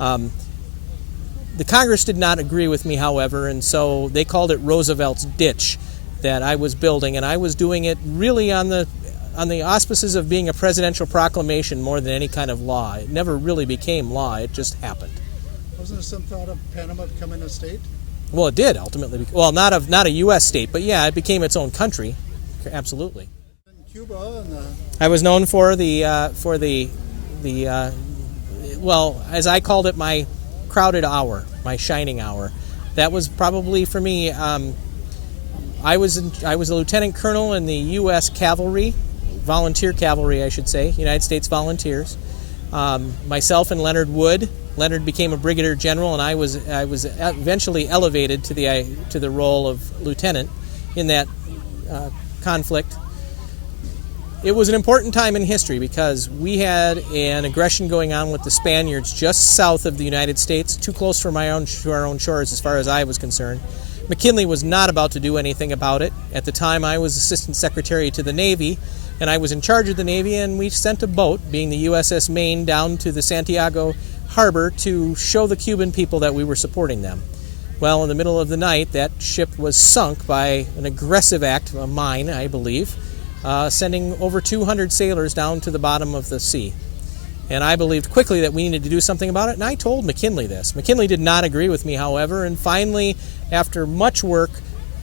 The Congress did not agree with me, however, and so they called it Roosevelt's ditch that I was building, and I was doing it really on the auspices of being a presidential proclamation more than any kind of law. It never really became law, it just happened. Wasn't there some thought of Panama becoming a state? Well, it did ultimately. Well, not a U.S. state, but yeah, it became its own country, absolutely. In Cuba and I was known for well, as I called it, my crowded hour, my shining hour. That was probably for me. I was a lieutenant colonel in the U.S. Cavalry, volunteer cavalry, I should say, United States Volunteers. Myself and Leonard Wood. Leonard became a brigadier general, and I was eventually elevated to the role of lieutenant in that conflict. It was an important time in history because we had an aggression going on with the Spaniards just south of the United States, too close to our own shores as far as I was concerned. McKinley was not about to do anything about it. At the time, I was Assistant Secretary to the Navy, and I was in charge of the Navy, and we sent a boat, being the USS Maine, down to the Santiago harbor to show the Cuban people that we were supporting them. Well, in the middle of the night, that ship was sunk by an aggressive act, a mine, I believe, sending over 200 sailors down to the bottom of the sea. And I believed quickly that we needed to do something about it, and I told McKinley this. McKinley did not agree with me, however, and finally, after much work,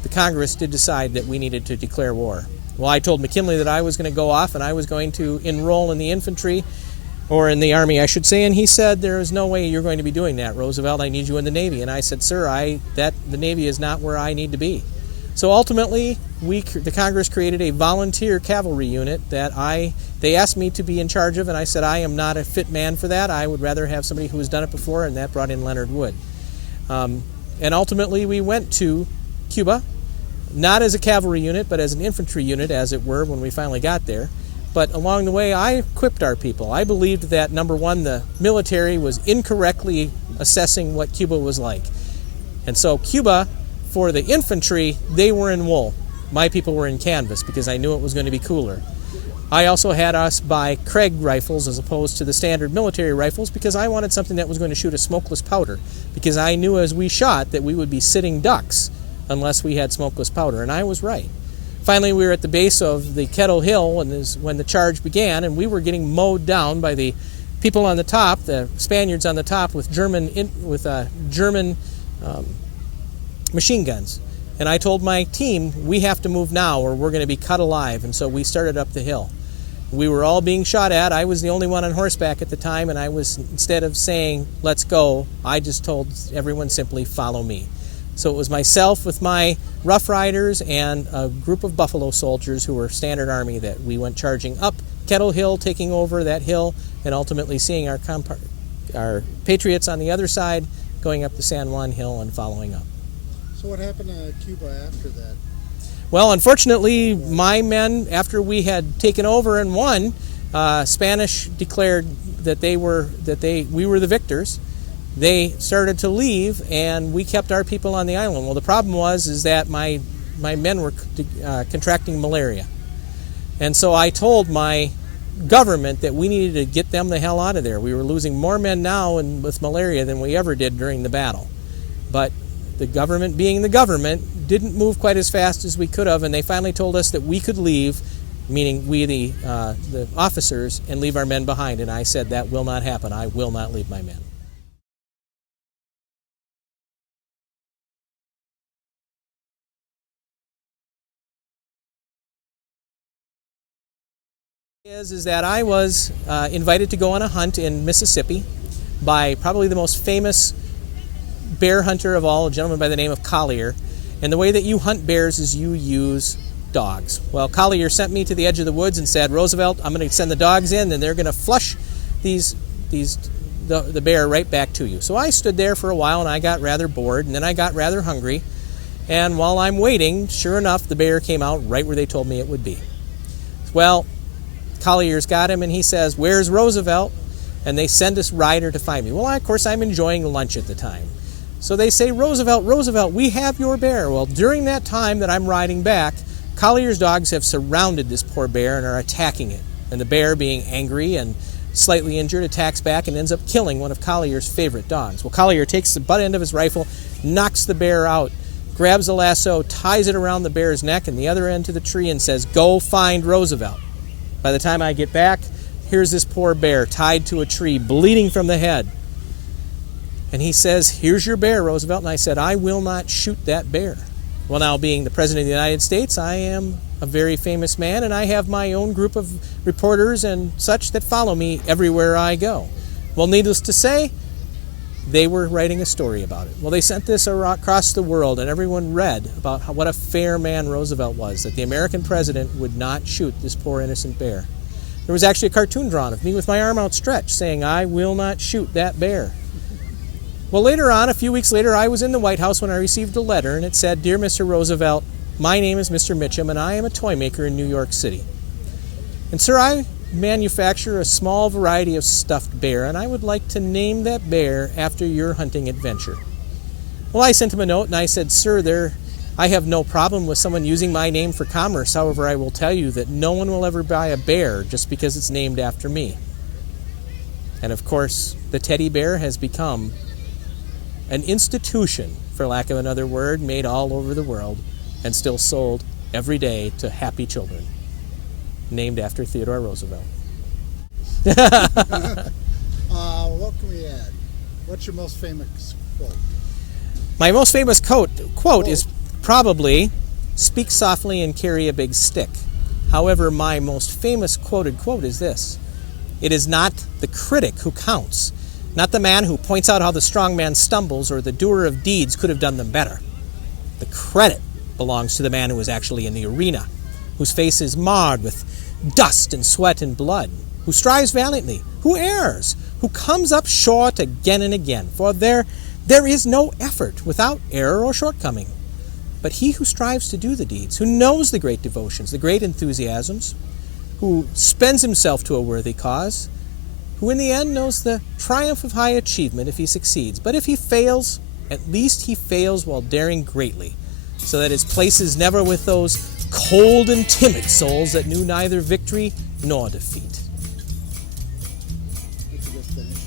the Congress did decide that we needed to declare war. Well, I told McKinley that I was going to go off and I was going to enroll in the infantry, or in the Army, I should say, and he said, there is no way you're going to be doing that, Roosevelt. I need you in the Navy. And I said, sir, the Navy is not where I need to be. So ultimately, the Congress created a volunteer cavalry unit that they asked me to be in charge of, and I said I am not a fit man for that. I would rather have somebody who has done it before, and that brought in Leonard Wood. And ultimately, we went to Cuba, not as a cavalry unit, but as an infantry unit, as it were, when we finally got there. But along the way, I equipped our people. I believed that, number one, the military was incorrectly assessing what Cuba was like. And so Cuba, for the infantry, they were in wool. My people were in canvas because I knew it was going to be cooler. I also had us buy Craig rifles as opposed to the standard military rifles because I wanted something that was going to shoot a smokeless powder, because I knew as we shot that we would be sitting ducks unless we had smokeless powder, and I was right. Finally, we were at the base of the Kettle Hill when the charge began, and we were getting mowed down by the people on the top, the Spaniards on the top, with German machine guns. And I told my team, we have to move now or we're going to be cut alive. And so we started up the hill. We were all being shot at. I was the only one on horseback at the time, and instead of saying, let's go, I just told everyone simply, follow me. So it was myself with my Rough Riders and a group of Buffalo soldiers who were Standard Army that we went charging up Kettle Hill, taking over that hill, and ultimately seeing our Patriots on the other side, going up the San Juan Hill and following up. So what happened to Cuba after that? Well, unfortunately, my men, after we had taken over and won, Spanish declared that we were the victors. They started to leave, and we kept our people on the island. Well, the problem is that my men were contracting malaria. And so I told my government that we needed to get them the hell out of there. We were losing more men now with malaria than we ever did during the battle. But the government, being the government, didn't move quite as fast as we could have, and they finally told us that we could leave, meaning we, the officers, and leave our men behind. And I said, that will not happen. I will not leave my men. Is that I was invited to go on a hunt in Mississippi by probably the most famous bear hunter of all, a gentleman by the name of Collier. And the way that you hunt bears is you use dogs. Well, Collier sent me to the edge of the woods and said, Roosevelt, I'm going to send the dogs in, and they're going to flush the bear right back to you. So I stood there for a while, and I got rather bored, and then I got rather hungry. And while I'm waiting, sure enough, the bear came out right where they told me it would be. Well, Collier's got him, and he says, where's Roosevelt? And they send us Ryder to find me. Well, of course, I'm enjoying lunch at the time. So they say, Roosevelt, Roosevelt, we have your bear. Well, during that time that I'm riding back, Collier's dogs have surrounded this poor bear and are attacking it. And the bear, being angry and slightly injured, attacks back and ends up killing one of Collier's favorite dogs. Well, Collier takes the butt end of his rifle, knocks the bear out, grabs a lasso, ties it around the bear's neck and the other end to the tree and says, "Go find Roosevelt." By the time I get back, here's this poor bear tied to a tree, bleeding from the head. And he says, "Here's your bear, Roosevelt." And I said, "I will not shoot that bear." Well, now being the President of the United States, I am a very famous man, and I have my own group of reporters and such that follow me everywhere I go. Well, needless to say, they were writing a story about it. Well, they sent this across the world, and everyone read about what a fair man Roosevelt was, that the American president would not shoot this poor innocent bear. There was actually a cartoon drawn of me with my arm outstretched saying, "I will not shoot that bear." Well, later on, a few weeks later, I was in the White House when I received a letter, and it said, "Dear Mr. Roosevelt, my name is Mr. Mitchum, and I am a toy maker in New York City. And, sir, I manufacture a small variety of stuffed bear, and I would like to name that bear after your hunting adventure." Well, I sent him a note, and I said, "Sir, I have no problem with someone using my name for commerce. However, I will tell you that no one will ever buy a bear just because it's named after me." And, of course, the teddy bear has become an institution, for lack of another word, made all over the world and still sold every day to happy children, named after Theodore Roosevelt. What can we add? What's your most famous quote? My most famous quote is probably, "Speak softly and carry a big stick." However, my most famous quoted quote is this: "It is not the critic who counts, not the man who points out how the strong man stumbles or the doer of deeds could have done them better. The credit belongs to the man who is actually in the arena, whose face is marred with dust and sweat and blood, who strives valiantly, who errs, who comes up short again and again. For there is no effort without error or shortcoming. But he who strives to do the deeds, who knows the great devotions, the great enthusiasms, who spends himself to a worthy cause, who in the end knows the triumph of high achievement if he succeeds. But if he fails, at least he fails while daring greatly, so that his place is never with those cold and timid souls that knew neither victory nor defeat." That's a good finish.